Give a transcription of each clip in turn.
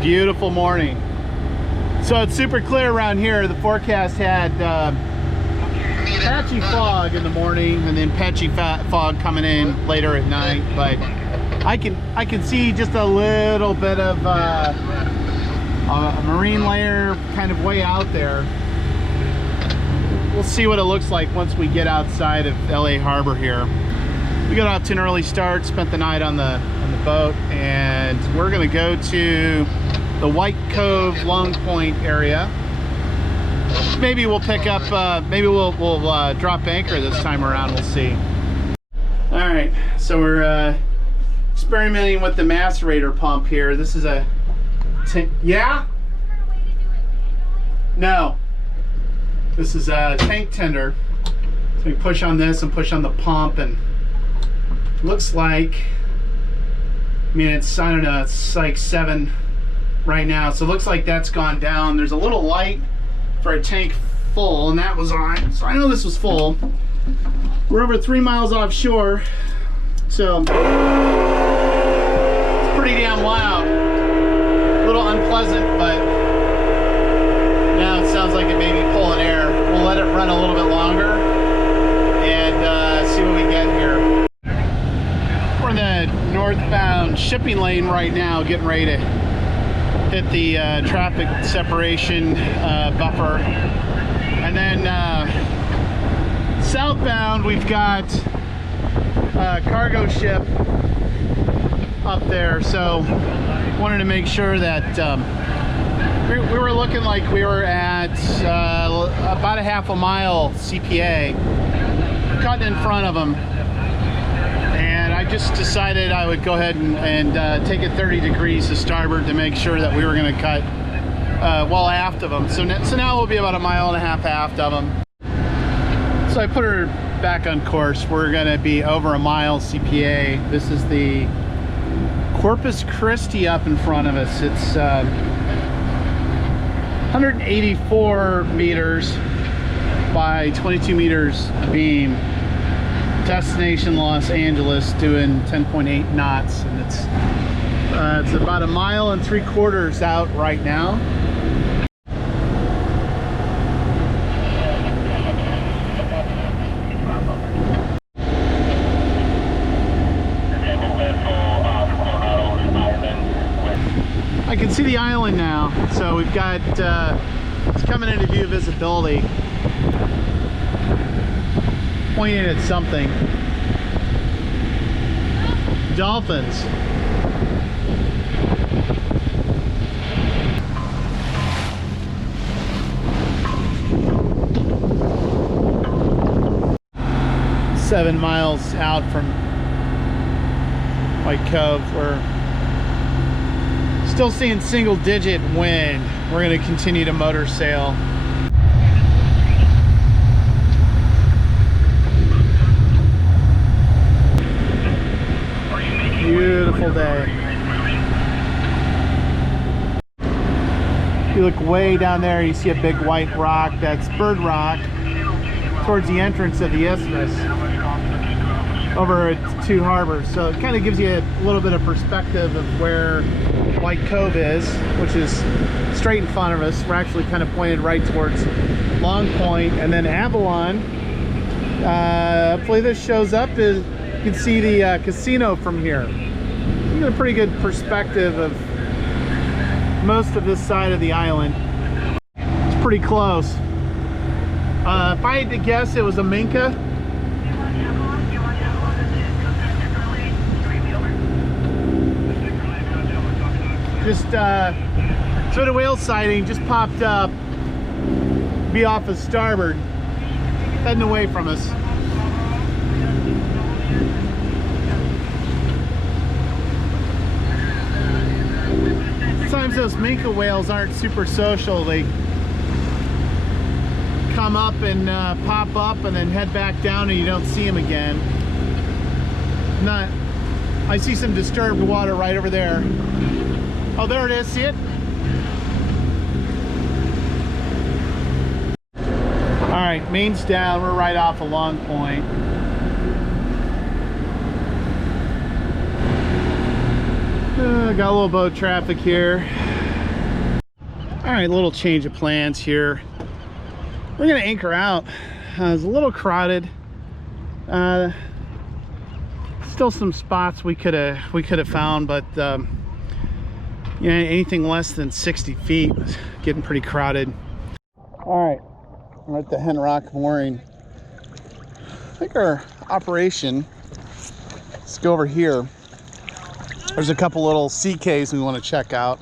Beautiful morning. So it's super clear around here. The forecast had patchy fog in the morning and then patchy fog coming in later at night, but I can see just a little bit of a marine layer kind of way out there. We'll see what it looks like once we get outside of LA Harbor here. We got off to an early start, spent the night on the boat, and we're gonna go to the White Cove Long Point area. Maybe we'll pick up, maybe we'll drop anchor this time around, we'll see. All right, so we're experimenting with the macerator pump here. This is a, yeah? No. This is a tank tender. So we push on this and push on the pump, and it looks like, I mean, it's, I don't know, it's like 7 right now. So it looks like that's gone down. There's a little light for a tank full, and that was on. So I know this was full. We're over 3 miles offshore, so it's pretty damn loud. A little unpleasant, but now it sounds like it may be pulling air. We'll let it run a little bit longer and see what we get here. We're in the northbound shipping lane right now, getting ready to hit the traffic separation buffer. And then southbound, we've got a cargo ship up there. So wanted to make sure that we were looking like we were at about a half a mile CPA, cutting in front of them. And I just decided I would go ahead and take it 30 degrees to starboard to make sure that we were going to cut well aft of them. So now we'll be about 1.5 miles aft of them. So I put her back on course. We're going to be over 1 mile CPA. This is the Corpus Christi up in front of us. It's 184 meters by 22 meters beam. Destination Los Angeles, doing 10.8 knots, and it's about 1.75 miles out right now. I can see the island now, so we've got it's coming into view visibility. Pointing at something. Dolphins. Seven miles out from White Cove. We're still seeing single-digit wind. We're going to continue to motor sail. Beautiful day. If you look way down there, you see a big white rock. That's Bird Rock, towards the entrance of the isthmus over at Two Harbors. So it kind of gives you a little bit of perspective of where White Cove is, which is straight in front of us. We're actually kind of pointed right towards Long Point, and then Avalon. Hopefully this shows up. You can see the casino from here. You get a pretty good perspective of most of this side of the island. It's pretty close. If I had to guess, it was a minke. Just sort of whale sighting just popped up. Be off of starboard, heading away from us. Sometimes those minke whales aren't super social. They come up and pop up and then head back down, and you don't see them again. I see some disturbed water right over there. Oh, there it is. See it? All right, main's down. We're right off a Long Point. Got a little boat traffic here. All right, little change of plans here. We're gonna anchor out. It's a little crowded. Still some spots we could have found, but you know, anything less than 60 feet was getting pretty crowded. All right, we're at the Hen Rock mooring. I think our operation. Let's go over here. There's a couple little sea caves we want to check out.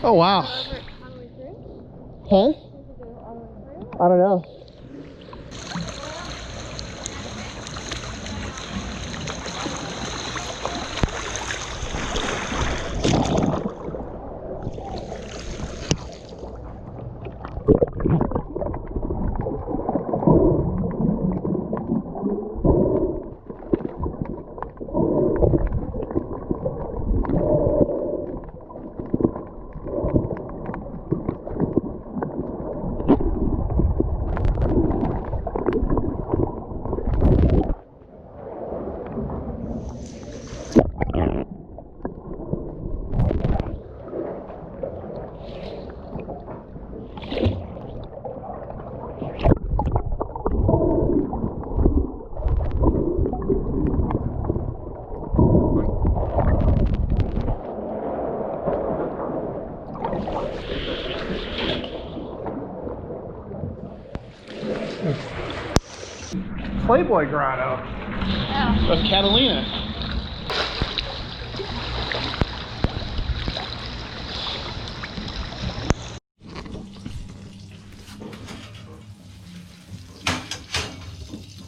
Oh wow. Huh? I don't know. Playboy grotto of Catalina.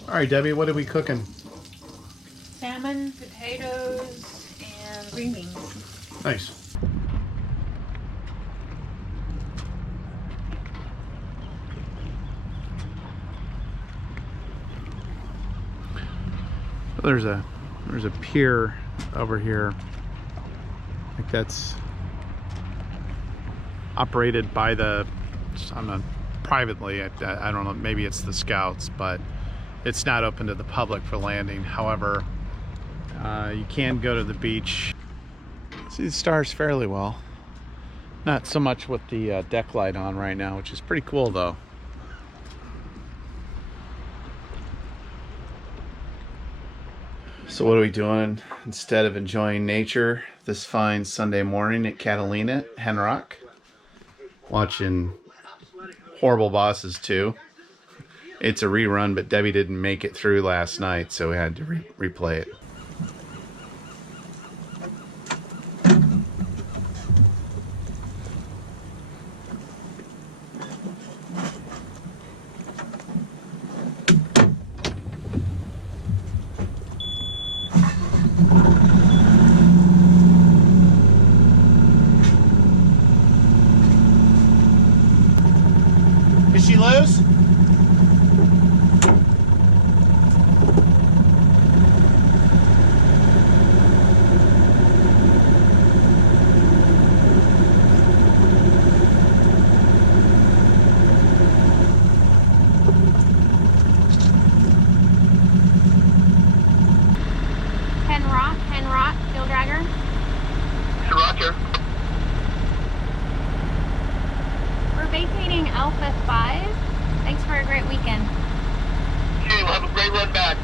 All right, Debbie, what are we cooking? Salmon, potatoes, and green beans. Nice. There's a pier over here. I think that's operated by the, privately. I don't know, maybe it's the Scouts, but it's not open to the public for landing. However, you can go to the beach. See the stars fairly well. Not so much with the deck light on right now, which is pretty cool though. So what are we doing instead of enjoying nature this fine Sunday morning at Catalina, Hen Rock? Watching Horrible Bosses 2. It's a rerun, but Debbie didn't make it through last night, so we had to replay it. Is she loose? Hen Rock, Keeldragger. Hen Rock here. We're vacating Alpha 5. great weekend. Okay, we'll have a great run back.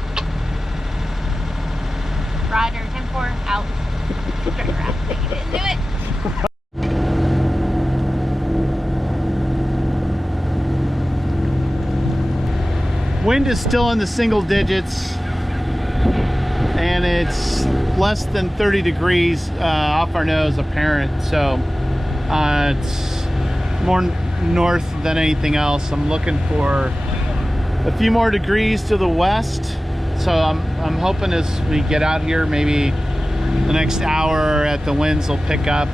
Roger, 10-4, out. Keeldragger out. You didn't do it. Wind is still in the single digits, and it's less than 30 degrees off our nose apparent, so it's more north than anything else. I'm looking for a few more degrees to the west, so I'm hoping as we get out here, maybe the next hour that the winds will pick up.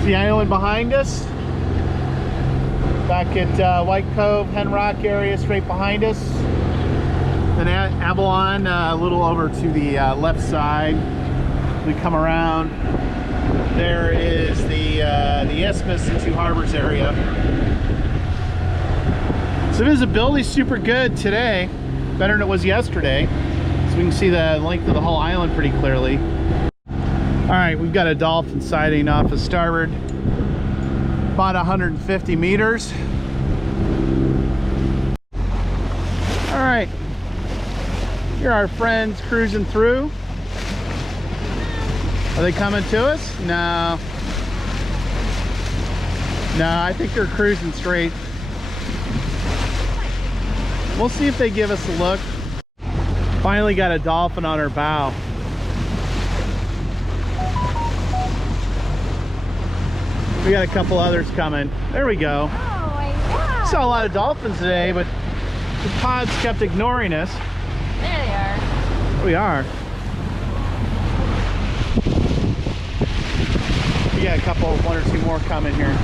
See the island behind us? Back at White Cove, Hen Rock area straight behind us. Then Avalon a little over to the left side. We come around. There is the Isthmus and Two Harbors area. So visibility's super good today, better than it was yesterday. So we can see the length of the whole island pretty clearly. All right, we've got a dolphin sighting off of starboard, about 150 meters. All right. Here are our friends cruising through. Are they coming to us? No. No, I think they're cruising straight. We'll see if they give us a look. Finally got a dolphin on our bow. We got a couple others coming. There we go. Oh my God. Saw a lot of dolphins today, but the pods kept ignoring us. There they are. We are. We got a couple, one or two more coming here.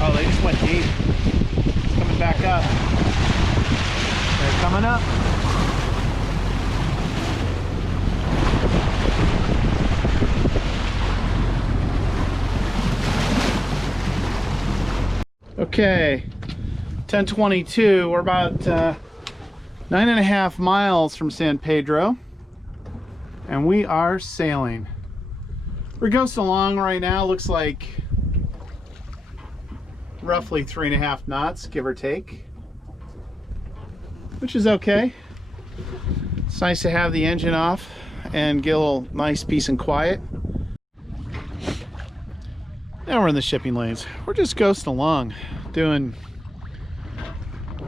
Oh, they just went deep. It's coming back up. They're coming up. Okay, 10:22. We're about 9.5 miles from San Pedro, and we are sailing. We're coasting along right now. Looks like roughly 3.5 knots, give or take, which is okay. It's nice to have the engine off and get a little nice peace and quiet. Now we're in the shipping lanes. We're just coasting along, doing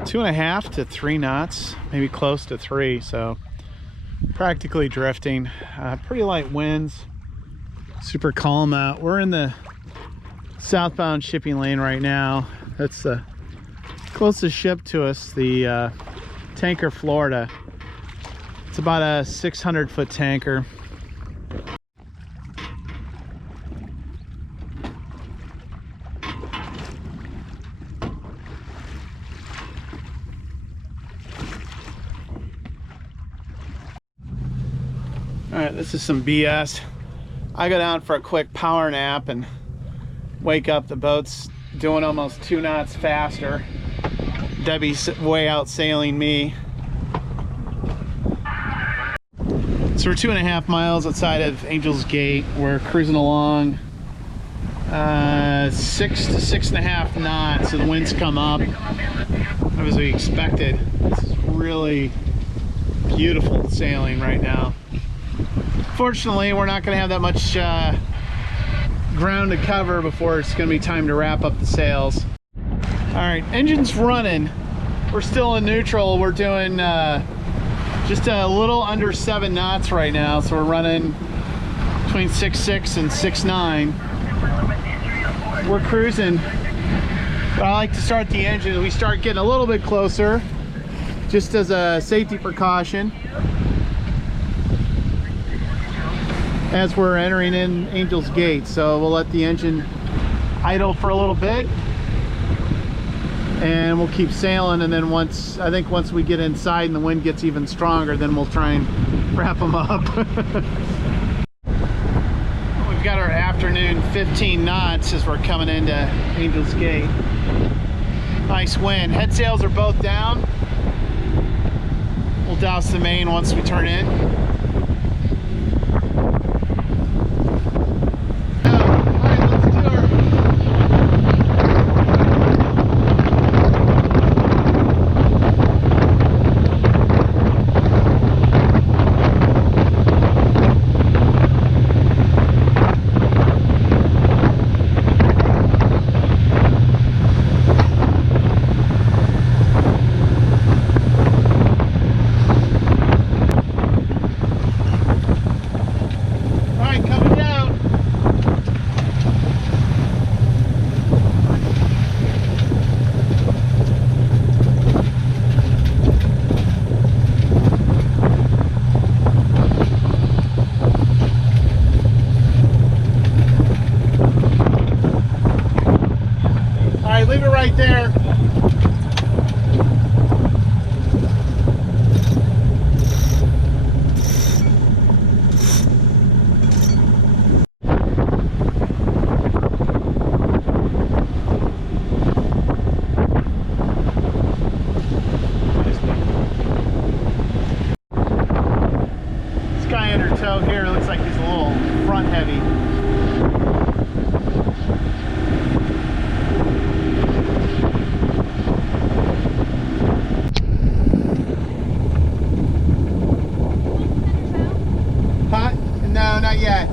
2.5 to 3 knots, maybe close to 3, so practically drifting. Pretty light winds, super calm out. We're in the southbound shipping lane right now. That's the closest ship to us, the tanker Florida. It's about a 600-foot tanker. All right, this is some BS. I go down for a quick power nap and wake up, the boat's doing almost 2 knots faster. Debbie's way out sailing me. So we're 2.5 miles outside of Angel's Gate. We're cruising along 6 to 6.5 knots. So the winds come up as we expected. This is really beautiful sailing right now. Fortunately, we're not going to have that much ground to cover before it's going to be time to wrap up the sails. All right, engine's running. We're still in neutral. We're doing just a little under 7 knots right now, so we're running between 6.6 and 6.9. We're cruising. But I like to start the engine as we start getting a little bit closer, just as a safety precaution, as we're entering in Angel's Gate. So we'll let the engine idle for a little bit and we'll keep sailing, and then once we get inside and the wind gets even stronger, then we'll try and wrap them up. We've got our afternoon 15 knots as we're coming into Angel's Gate. Nice wind. Head sails are both down. We'll douse the main once we turn in. right there. This guy under tow here looks like he's a little front heavy. Huh? No, not yet.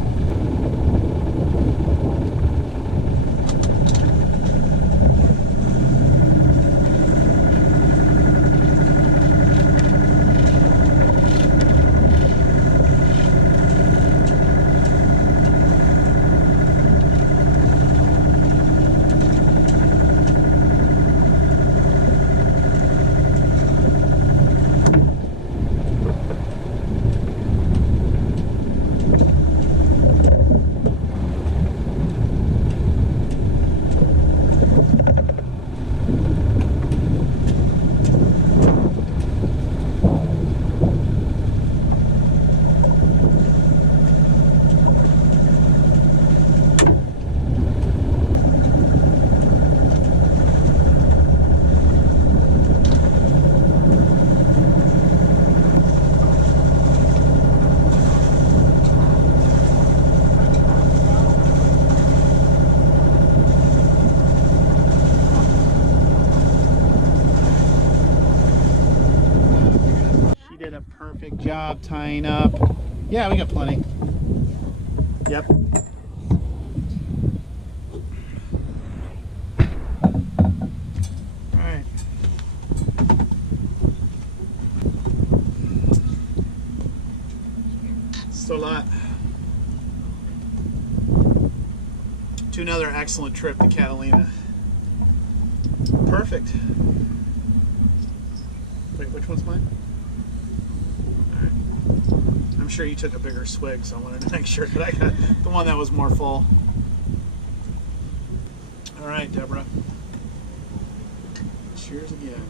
Did a perfect job tying up. Yeah, we got plenty. Yep. All right. Still a lot. To another excellent trip to Catalina. Perfect. Wait, which one's mine? I'm sure you took a bigger swig, so I wanted to make sure that I got the one that was more full. All right, Deborah. Cheers again.